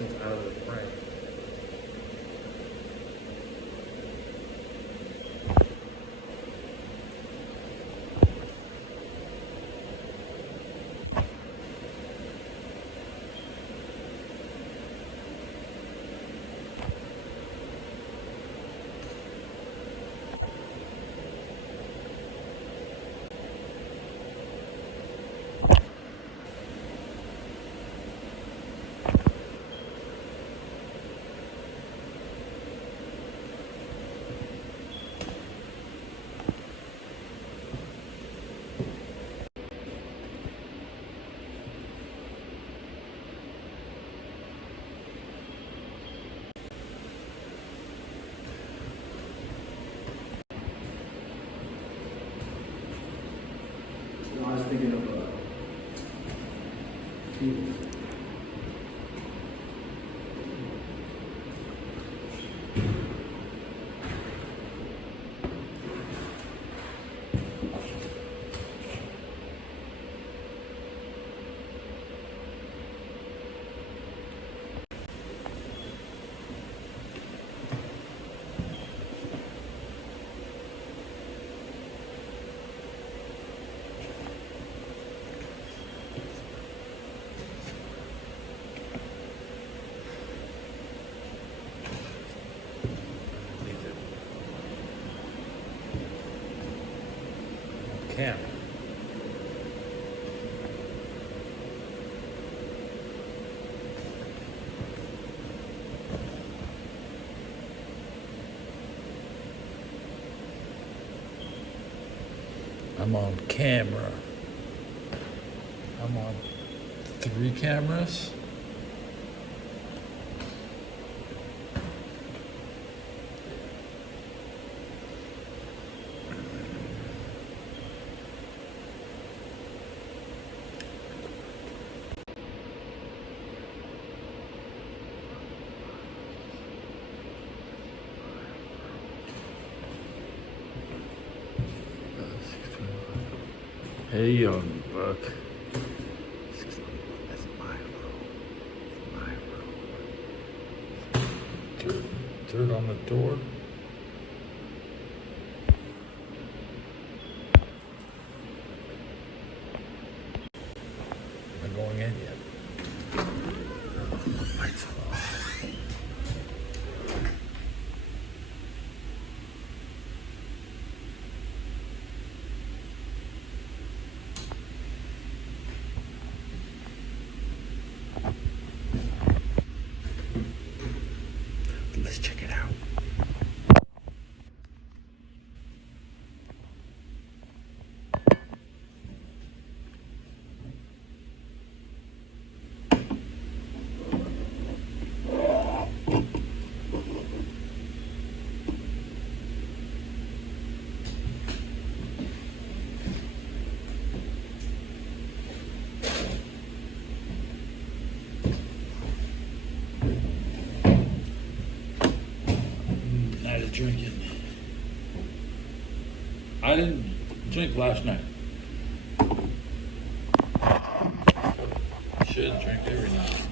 things out of the frame. I was thinking of people. Camera. I'm on camera. I'm on 3 cameras. Hey, young buck. That's my room. Dirt on the door. Am I going in yet? Lights off. Let's check it out. Night of drinking. I didn't drink last night. Should drink every night.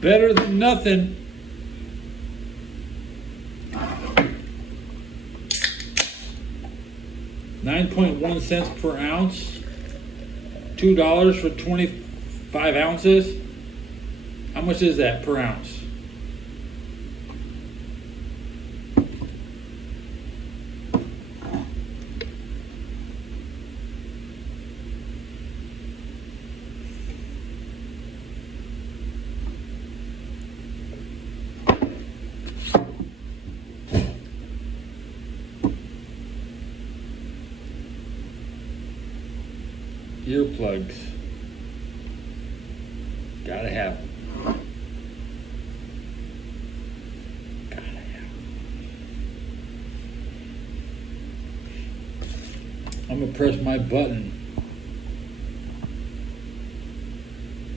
Better than nothing. $9.1 per ounce. $2 for 25 ounces. How much is that per ounce? Earplugs. Gotta have them. Gotta have them. I'm gonna press my button.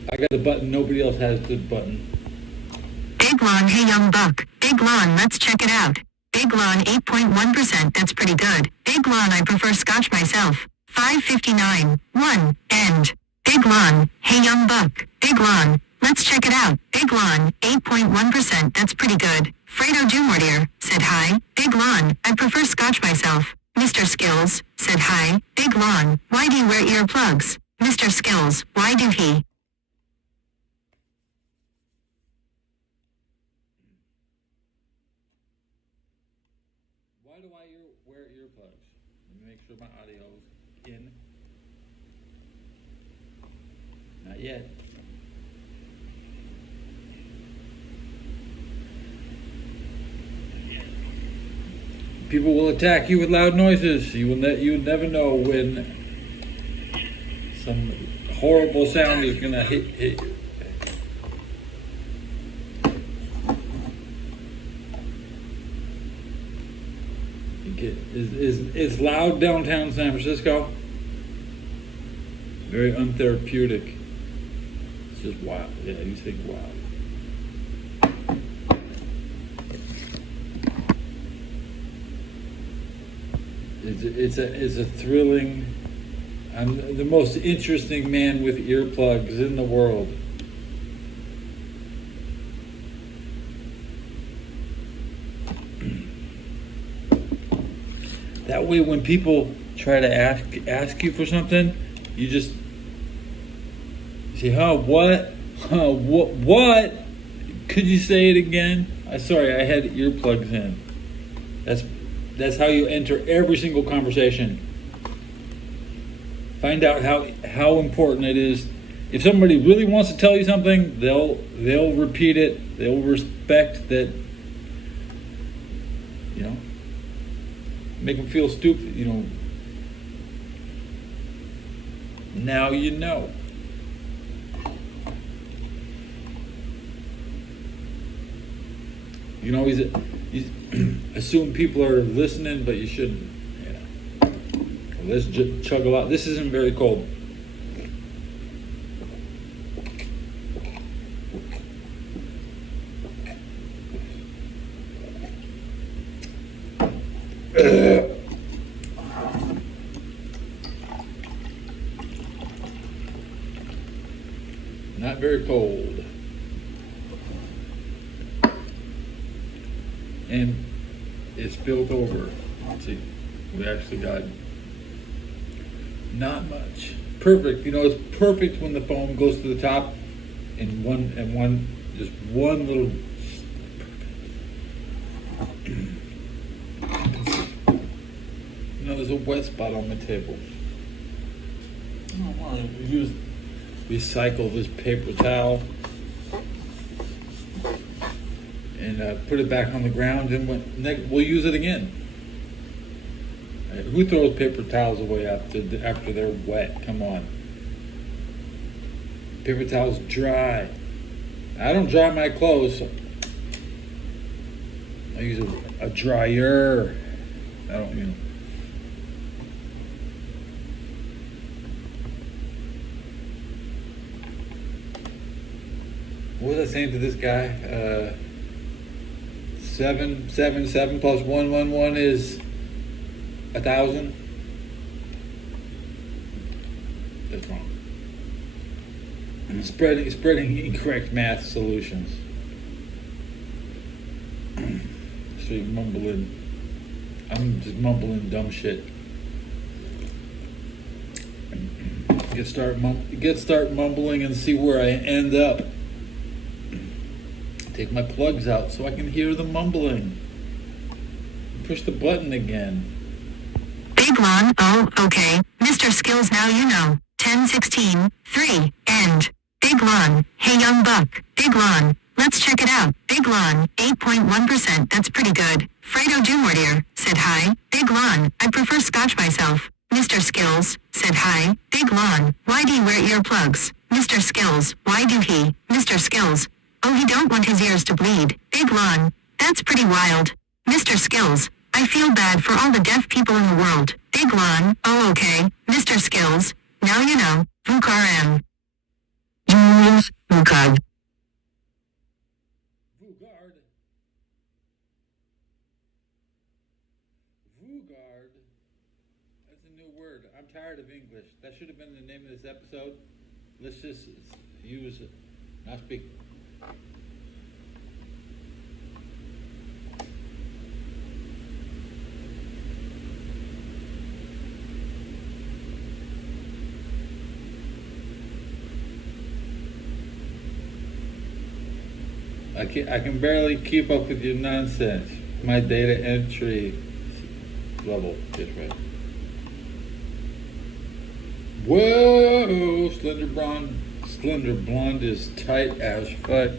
I got the button, nobody else has the button. Big Lawn, hey young buck. Big Lawn, let's check it out. Big Lawn 8.1%, that's pretty good. Big Lawn, I prefer Scotch myself. 5:59. 1. End. Big lawn. Hey young buck. Big lawn. Let's check it out. Big lawn. 8.1%. That's pretty good. Fredo Dumortier said hi. Big lawn. I prefer scotch myself. Mr. Skills said hi. Big lawn. Why do you wear earplugs? Mr. Skills. Why do he? Why do I wear earplugs? Let me make sure my audio's in. Not yet. People will attack you with loud noises. You will never know when some horrible sound is gonna hit you. Is loud downtown San Francisco. Very untherapeutic. It's just wild. Yeah, you think wild. It's a thrilling. I'm the most interesting man with earplugs in the world. That way, when people try to ask you for something, you just say, what? What? Could you say it again? Sorry, I had earplugs in. That's how you enter every single conversation. Find out how important it is. If somebody really wants to tell you something, they'll repeat it. They'll respect that. You know. Make them feel stupid, you know. Now you know. You can always assume people are listening, but you shouldn't. Yeah. Let's chug a lot. This isn't very cold. Not very cold. And it's spilled over. Let's see. We actually got not much. Perfect. You know, it's perfect when the foam goes to the top and just one little. You know, there's a wet spot on the table. I don't want to recycle this paper towel and put it back on the ground, and we'll use it again. Who throws paper towels away after they're wet? Come on. Paper towels dry. I don't dry my clothes. I use a dryer. I don't, you know. What was I saying to this guy? 777 plus 111 is 1,000. That's wrong. I'm spreading incorrect math solutions. So you're mumbling. I'm just mumbling dumb shit. Start mumbling and see where I end up. Take my plugs out so I can hear the mumbling. Push the button again. Big lawn. Oh, okay. Mr. Skills, now you know. 10:16. 3. End. Big lawn. Hey young buck. Big lawn. Let's check it out. Big lawn. 8.1%. That's pretty good. Fredo Dumortier said hi. Big lawn. I prefer scotch myself. Mr. Skills said hi. Big lawn. Why do you wear earplugs? Mr. Skills. Why do he? Mr. Skills. Oh, he don't want his ears to bleed. Big lawn. That's pretty wild. Mr. Skills. I feel bad for all the deaf people in the world. Big lawn. Oh, okay. Mr. Skills. Now you know. VUCARM. Julius VUCARD. Vugard. Vugard. That's a new word. I'm tired of English. That should have been the name of this episode. Let's just use it. Not speak. I can barely keep up with your nonsense. My data entry level is right. Whoa, slender blonde is tight as fuck.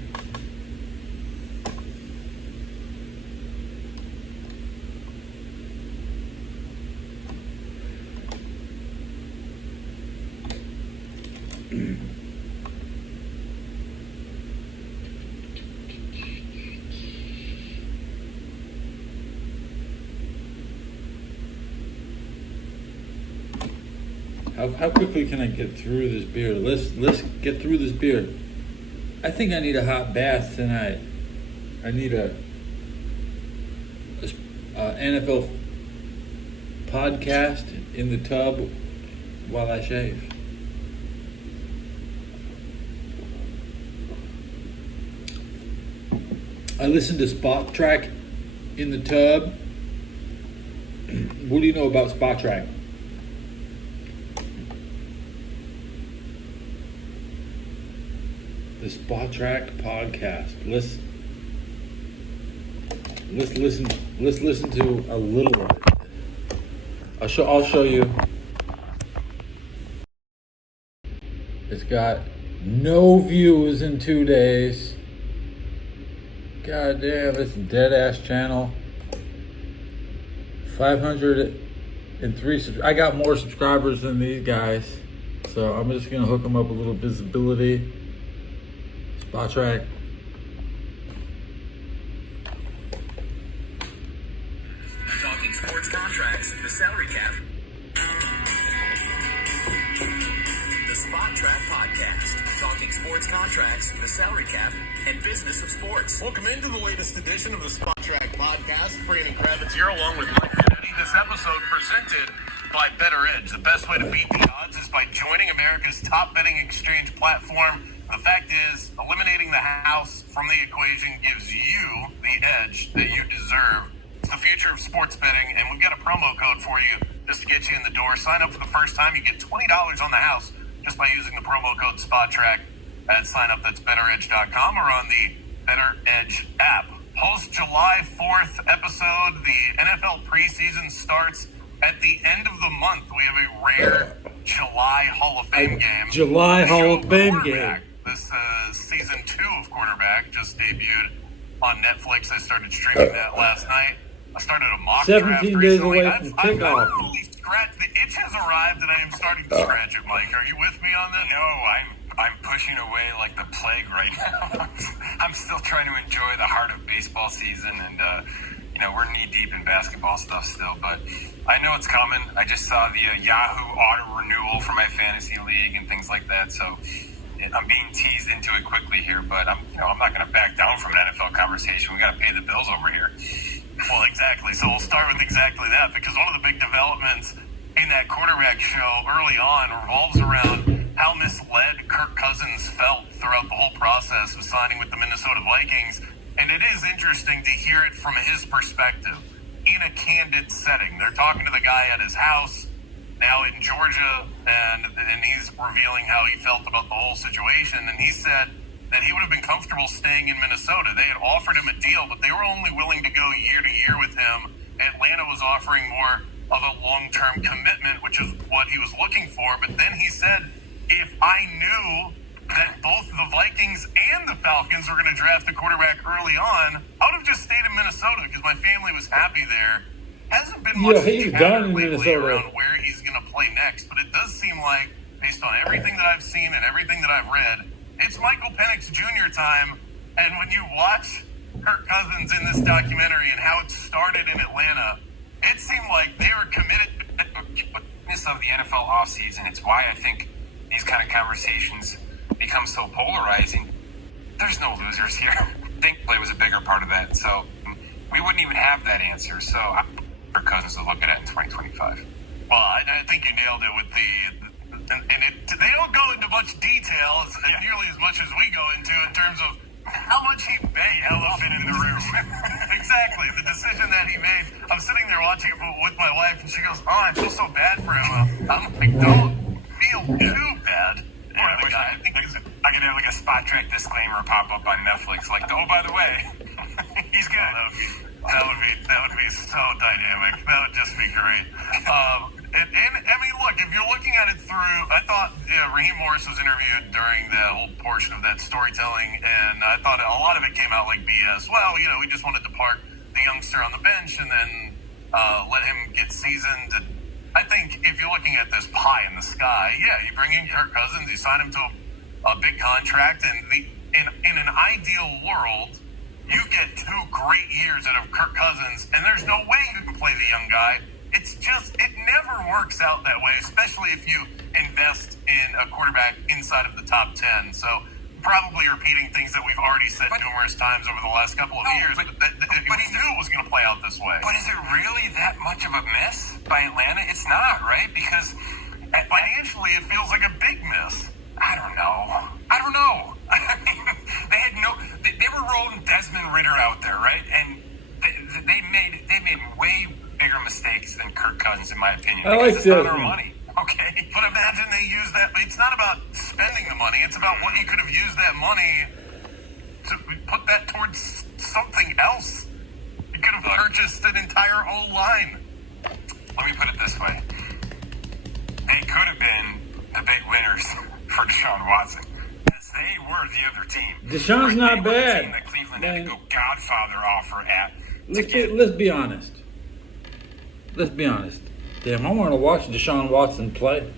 How quickly can I get through this beer? Let's get through this beer. I think I need a hot bath tonight. I need a NFL podcast in the tub while I shave. I listen to Spot Track in the tub. What do you know about Spot Track? The Spot Track podcast. Let's listen to a little of it. I'll show you. It's got no views in 2 days. God damn, it's a dead ass channel. 503. I got more subscribers than these guys, so I'm just gonna hook them up a little visibility. Spot Track. Talking sports contracts, the salary cap. The Spot Track Podcast. Talking sports contracts, the salary cap, and business of sports. Welcome into the latest edition of the Spot Track Podcast. Brandon Kravitz here along with Mike Kennedy. This episode presented by Better Edge. The best way to beat the odds is by joining America's top betting exchange platform. The fact is, eliminating the house from the equation gives you the edge that you deserve. It's the future of sports betting, and we've got a promo code for you just to get you in the door. Sign up for the first time. You get $20 on the house just by using the promo code SPOTTRACK at sign up. That's betteredge.com or on the Better Edge app. Post July 4th episode, the NFL preseason starts at the end of the month. We have a rare July Hall of Fame game. July Hall of Fame game. This season 2 of Quarterback just debuted on Netflix. I started streaming that last night. I started a mock 17 draft days recently. away from kickoff. I've really scratched. The itch has arrived, and I am starting to scratch it. Mike, are you with me on that? No, I'm pushing away like the plague right now. I'm still trying to enjoy the heart of baseball season, and we're knee deep in basketball stuff still. But I know it's coming. I just saw the Yahoo auto renewal for my fantasy league and things like that. So I'm being teased into it quickly here, but I'm not going to back down from an NFL conversation. We got to pay the bills over here. Well, exactly. So we'll start with exactly that, because one of the big developments in that quarterback show early on revolves around how misled Kirk Cousins felt throughout the whole process of signing with the Minnesota Vikings. And it is interesting to hear it from his perspective in a candid setting. They're talking to the guy at his house now in Georgia, and he's revealing how he felt about the whole situation. And he said that he would have been comfortable staying in Minnesota. They had offered him a deal, but they were only willing to go year to year with him. Atlanta was offering more of a long-term commitment, which is what he was looking for. But then he said, if I knew that both the Vikings and the Falcons were going to draft a quarterback early on, I would have just stayed in Minnesota because my family was happy there. Hasn't been much chatter lately around where he's going to play next, but it does seem like, based on everything that I've seen and everything that I've read, it's Michael Penix Jr. time. And when you watch Kirk Cousins in this documentary and how it started in Atlanta, it seemed like they were committed Of the NFL offseason, it's why I think these kind of conversations become so polarizing. There's no losers here. I think play was a bigger part of that, so we wouldn't even have that answer. So Kirk Cousins to look at it in 2025. Well, I think you nailed it with they don't go into much detail, nearly as much as we go into in terms of how much he paid. Elephant in the room. Exactly, the decision that he made. I'm sitting there watching it with my wife, and she goes, "Oh, I feel so bad for him." I'm like, "Don't feel too bad." Yeah, I think I could have like a Spot Track disclaimer pop up on Netflix, like, oh, by the way, he's good. That would be so dynamic. That would just be great. And I mean, look, if you're looking at it through, I thought Raheem Morris was interviewed during the whole portion of that storytelling, and I thought a lot of it came out like BS. Well, we just wanted to park the youngster on the bench and then let him get seasoned. And I think if you're looking at this pie in the sky, yeah, you bring in Kirk Cousins, you sign him to a big contract, and in an ideal world, you get 2 great years out of Kirk Cousins, and there's no way you can play the young guy. It never works out that way, especially if you invest in a quarterback inside of the top 10. So probably repeating things that we've already said numerous times over the last couple of years, but he knew it was going to play out this way. But is it really that much of a miss by Atlanta? It's not, right? Because Financially, it feels like a big miss. I don't know. I mean, they were rolling Desmond Ridder out there, right? And they made way bigger mistakes than Kirk Cousins, in my opinion. I because like it's not our Desmond. money. Okay. But imagine they use that. It's not about spending the money. It's about what you could have used that money to put that towards something else. You could have purchased an entire O-line. Let me put it this way. They could have been the big winners for Deshaun Watson. Because they were the other team. Deshaun's They not were the bad. team that Cleveland had Man. to go Godfather offer at. Let's be honest. Let's be honest. Damn, I want to watch Deshaun Watson play.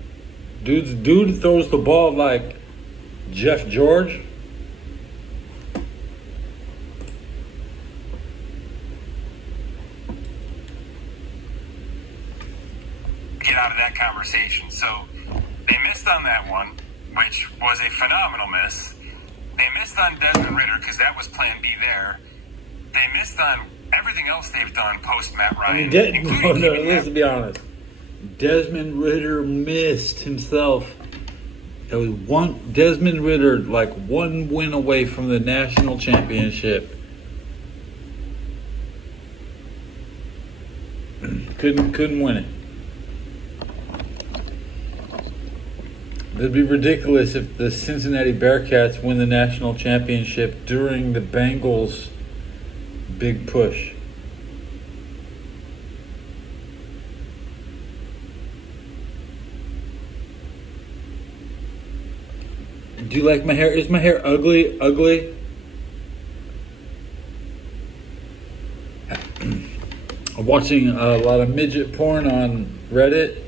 Dude throws the ball like Jeff George. Get out of that conversation. So they missed on that one, which was a phenomenal miss. They missed on Desmond Ridder because that was plan B there. They missed on everything else they've done post Matt Ryan. Let's be honest. Desmond Ridder missed himself. It was Desmond Ridder, like one win away from the national championship. Couldn't win it. It'd be ridiculous if the Cincinnati Bearcats win the national championship during the Bengals' big push. Do you like my hair? Is my hair ugly? Ugly? I'm watching a lot of midget porn on Reddit.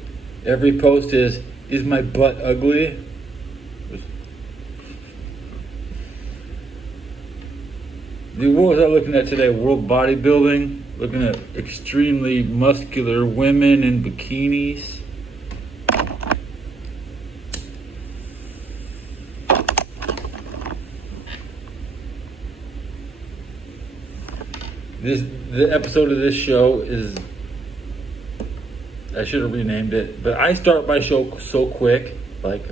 Every post is my butt ugly? Dude, what was I looking at today? World bodybuilding? Looking at extremely muscular women in bikinis. The episode of this show is, I should have renamed it, but I start my show so quick. Like,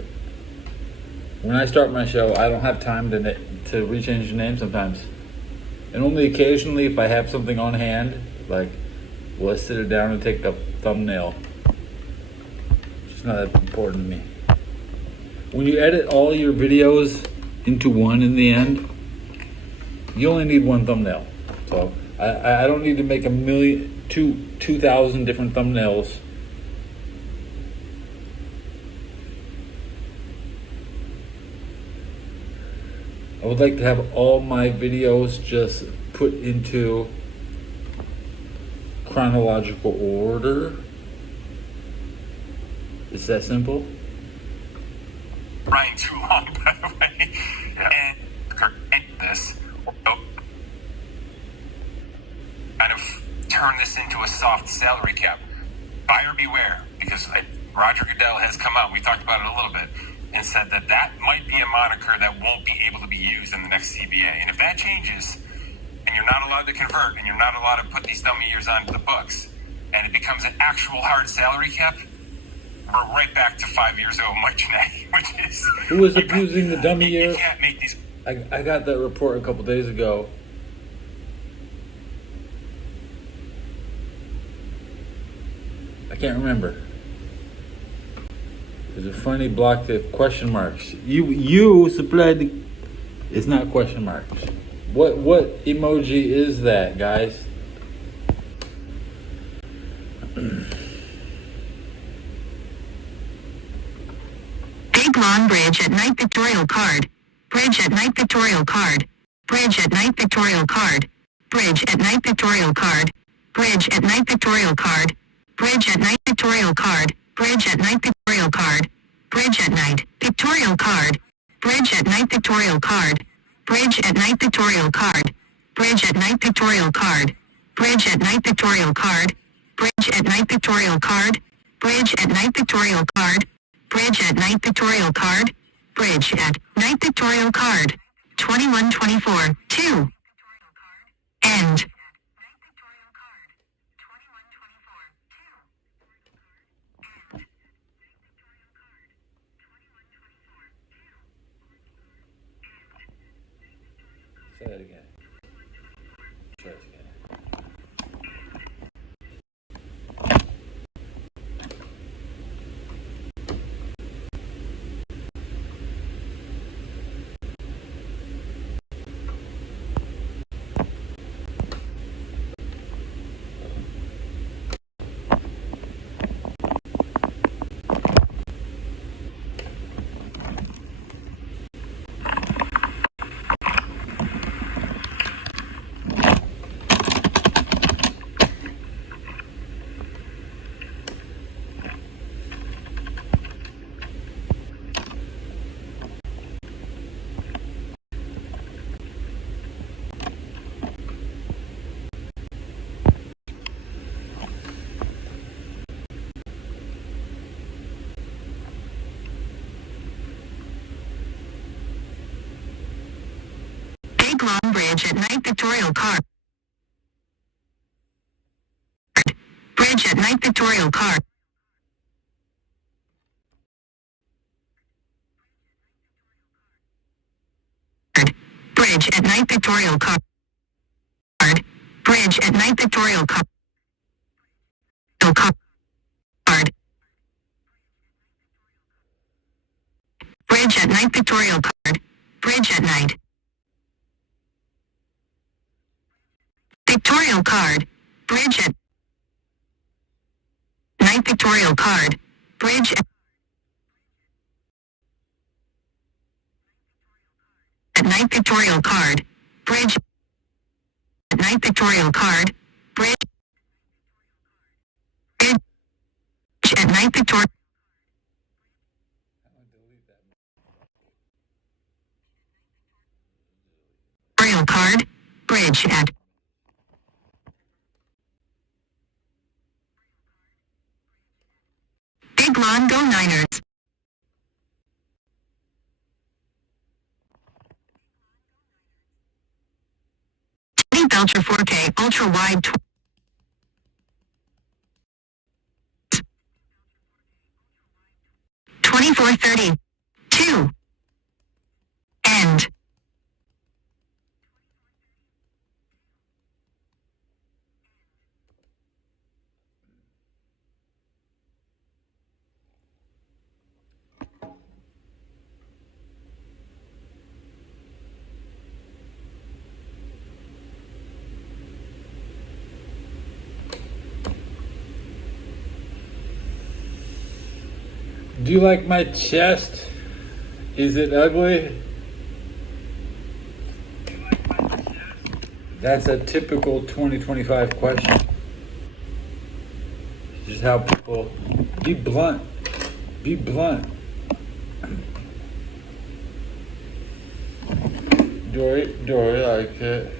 when I start my show, I don't have time to rechange the name sometimes. And only occasionally, if I have something on hand, like, will I sit it down and take a thumbnail. It's just not that important to me. When you edit all your videos into one in the end, you only need one thumbnail. So I don't need to make 2,000 different thumbnails. I would like to have all my videos just put into chronological order. It's that simple. Ryan too long, by the way. Yeah. And this kind of turn this into a soft salary cap. Buyer beware, because Roger Goodell has come out, we talked about it a little bit, and said that might be a moniker that won't be able to be used in the next CBA. And if that changes, and you're not allowed to convert, and you're not allowed to put these dummy years onto the books, and it becomes an actual hard salary cap, we're right back to 5 years ago, Mike Janae, which is Who was abusing the dummy you year? can't make these. I got that report a couple days ago. I can't remember. There's a funny block that question marks. You supplied the. It's not question marks. What emoji is that, guys? Big Lawn Bridge at Night Pictorial Card. Bridge at Night Pictorial Card. Bridge at Night Pictorial Card. Bridge at Night Pictorial Card. Bridge at Night Pictorial Card. Bridge at Night Pictorial Card. Bridge at Night Pictorial Card. Bridge at Night Pictorial Card. Bridge at Night Pictorial Card. Bridge at Night Pictorial Card. Bridge at Night Pictorial Card. Bridge at Night Pictorial Card. Bridge at Night Pictorial Card. Bridge at Night Pictorial Card. Bridge at Night Pictorial Card. Bridge at Night Pictorial Card. 2124. 2. End. Say that again. Try it again. Big Long Bridge at Night Pictorial Card. Bridge at Night Pictorial Card. Bridge at Night Pictorial Card. Bridge at Night Pictorial Card. Card. Bridge at Night Pictorial Card. Bridge at Night. Pictorial Card. Bridge at Night Pictorial Card. Bridge at Night Pictorial Card. Bridge at Night Pictorial Card. Bridge at Night Pictorial Card. Bridge at Big Lawn Go Niners. Teddy Belcher 4K Ultra Wide 2430. 2. End. Do you like my chest? Is it ugly? That's a typical 2025 question. Just how people be blunt. Be blunt. Dory likes it.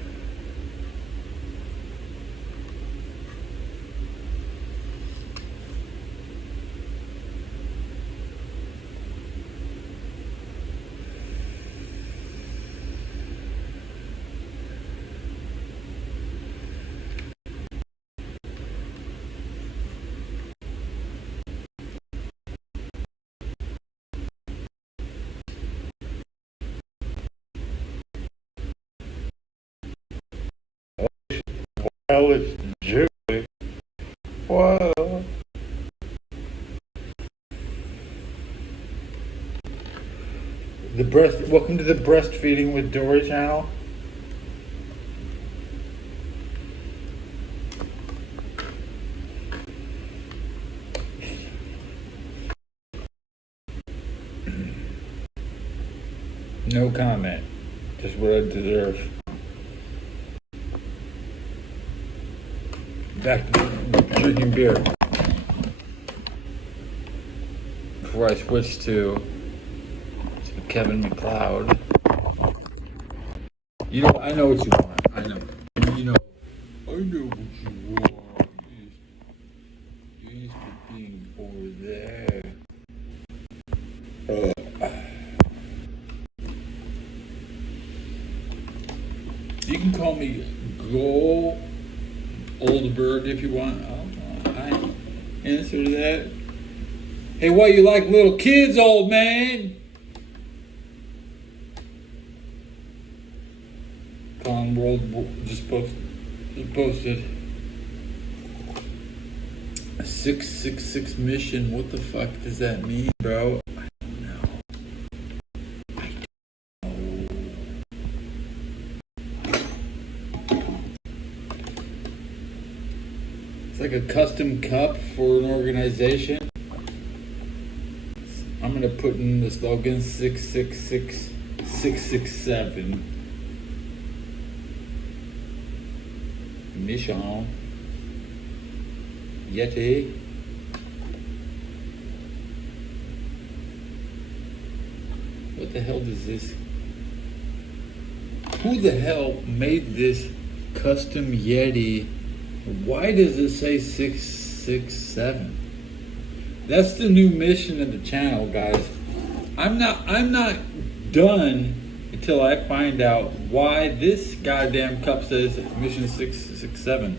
It's Julie. What? Welcome to the Breastfeeding with Dory channel. No comment. Just what I deserve. Back to drinking beer. Before I switch to Kevin McLeod. You know, I know what you want. I know. You know. I know what you want. You're used to being over there. You can call me goldberg if you want. I answer to that. Hey, why you like little kids, old man? Con World just posted a 666 mission. What the fuck does that mean, bro? I don't know. It's like a custom cup for an organization. I'm gonna put in the slogan 666 667. Mission Yeti. What the hell does this? Who the hell made this custom Yeti? Why does it say 667? That's the new mission of the channel, guys. I'm not done until I find out why this goddamn cup says mission 667.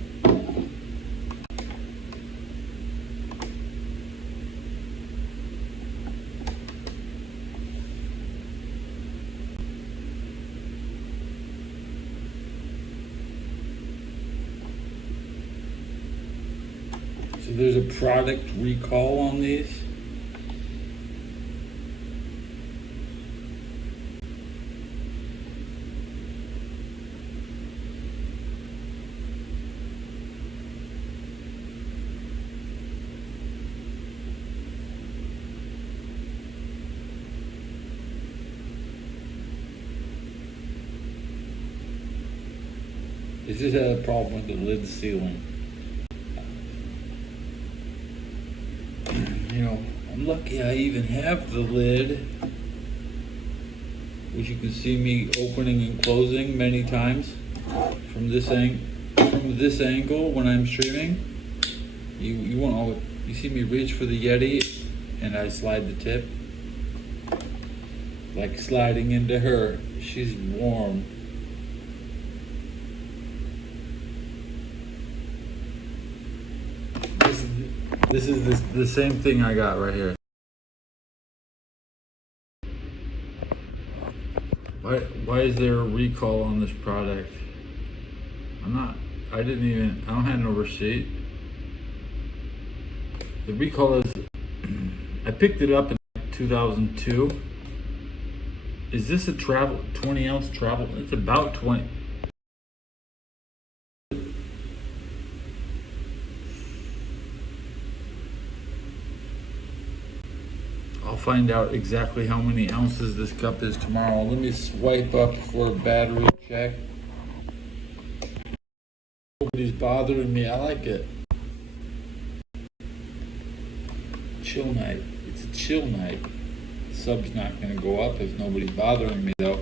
So there's a product recall on these. Is this a problem with the lid sealing? You know, I'm lucky I even have the lid, which you can see me opening and closing many times from this angle when I'm streaming. You won't always, you see me reach for the Yeti and I slide the tip, like sliding into her. She's warm. This is the same thing I got right here. Why is there a recall on this product? I don't have no receipt. The recall is, I picked it up in 2002. Is this a 20 ounce travel? It's about 20. I'll find out exactly how many ounces this cup is tomorrow. Let me swipe up for a battery check. Nobody's bothering me. I like it. Chill night. It's a chill night. The sub's not going to go up if nobody's bothering me though.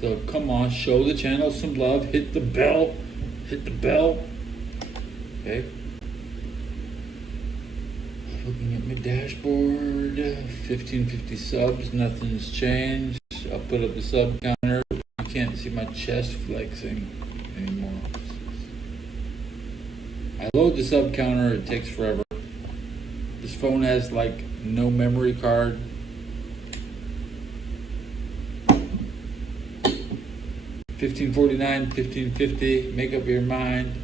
So come on, show the channel some love. Hit the bell. Hit the bell. Okay. Looking at my dashboard, 1550 subs, nothing's changed. I'll put up the sub counter. You can't see my chest flexing anymore. I load the sub counter, it takes forever. This phone has like no memory card. $15.49, $15.50, make up your mind.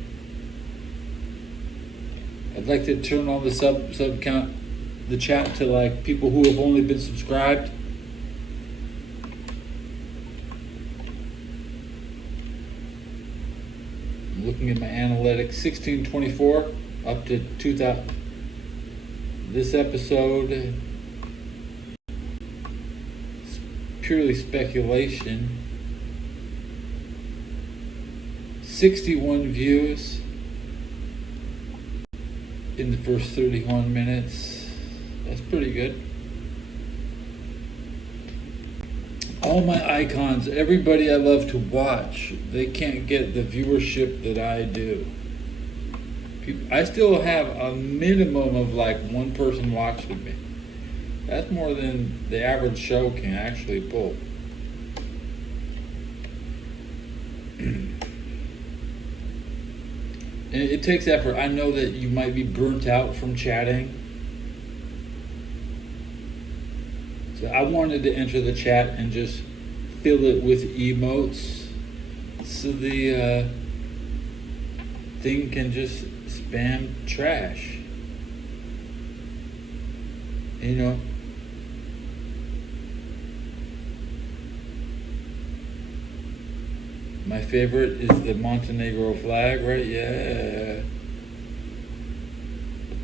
I'd like to turn on the sub count, the chat to like people who have only been subscribed. I'm looking at my analytics, 1624 up to 2000. This episode is purely speculation. 61 views in the first 31 minutes. That's pretty good. All my icons, everybody I love to watch, they can't get the viewership that I do. I still have a minimum of like one person watching me. That's more than the average show can actually pull. And it takes effort. I know that you might be burnt out from chatting. So I wanted to enter the chat and just fill it with emotes so the thing can just spam trash. You know? My favorite is the Montenegro flag, right? Yeah.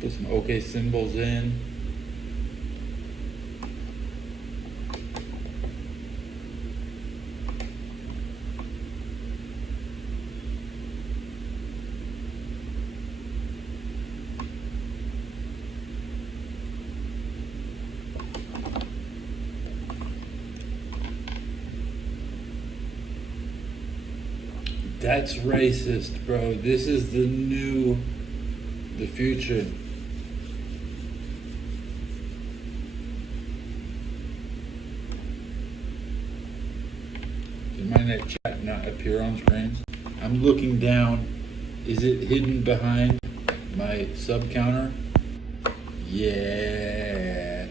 Put some OK symbols in. That's racist, bro. This is the future. Did my net chat not appear on screen? I'm looking down. Is it hidden behind my sub counter? Yeah.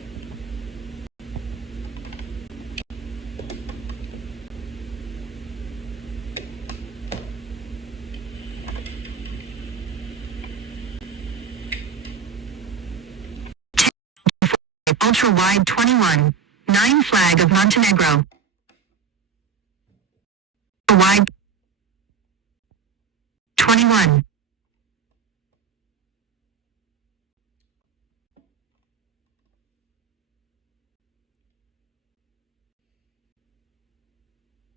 Ultra wide 21. 9 flag of Montenegro. Wide 21.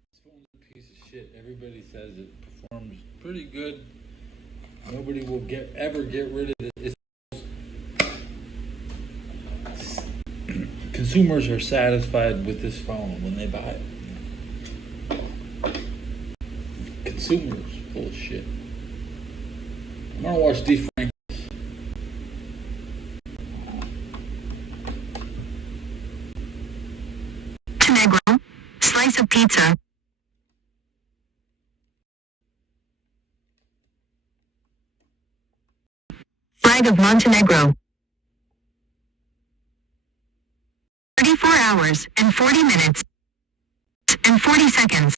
This phone's a piece of shit. Everybody says it performs pretty good. Nobody will ever get rid of it. Consumers are satisfied with this phone when they buy it. Consumers, full of shit. I'm gonna watch defrank. Montenegro. Slice of pizza. Flag of Montenegro. 34 hours and 40 minutes and 40 seconds.